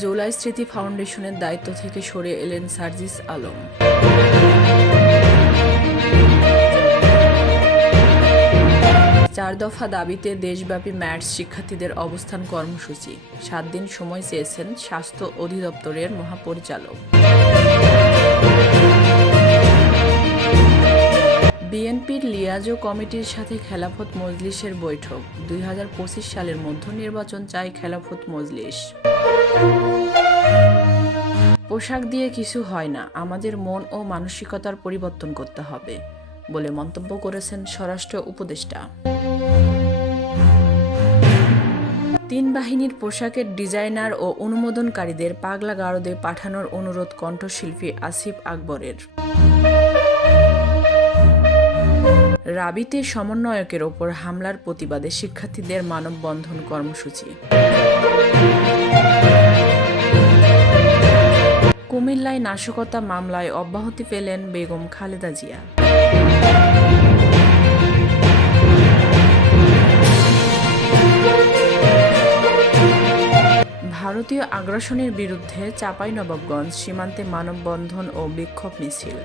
জুলাই স্মৃতি ফাউন্ডেশনের দায়িত্ব থেকে সরে এলেন সার্জিস আলম। 4 দফা দাবিতে দেশব্যাপী ম্যাটস শিক্ষার্থীদের অবস্থান কর্মসূচি। 7 দিন সময় চেয়েছেন স্বাস্থ্য অধিদপ্তরের মহাপরিচালক। বিএনপির লিয়াজো কমিটির সাথে খেলাফত মজলিসের বৈঠক। 2025 সালের মধ্য নির্বাচন চায় খেলাফত মজলিস। পোশাক দিয়ে কিছু হয় না, আমাদের মন ও মানসিকতার পরিবর্তন করতে হবে বলে মন্তব্য করেছেন স্বরাষ্ট্র উপদেষ্টা। 3 বাহিনীর পোশাকের ডিজাইনার ও অনুমোদনকারীদের পাগলা গারদে পাঠানোর অনুরোধ কণ্ঠশিল্পী আসিফ আকবরের। রাবিতে সমন্বয়কের ওপর হামলার প্রতিবাদে শিক্ষার্থীদের মানববন্ধন কর্মসূচি। কুমিল্লায় নাশকতা মামলায় অব্যাহতি পেলেন বেগম খালেদা জিয়া। ভারতীয় আগ্রাসনের বিরুদ্ধে চাঁপাইনবাবগঞ্জ সীমান্তে মানববন্ধন ও বিক্ষোভ মিছিল।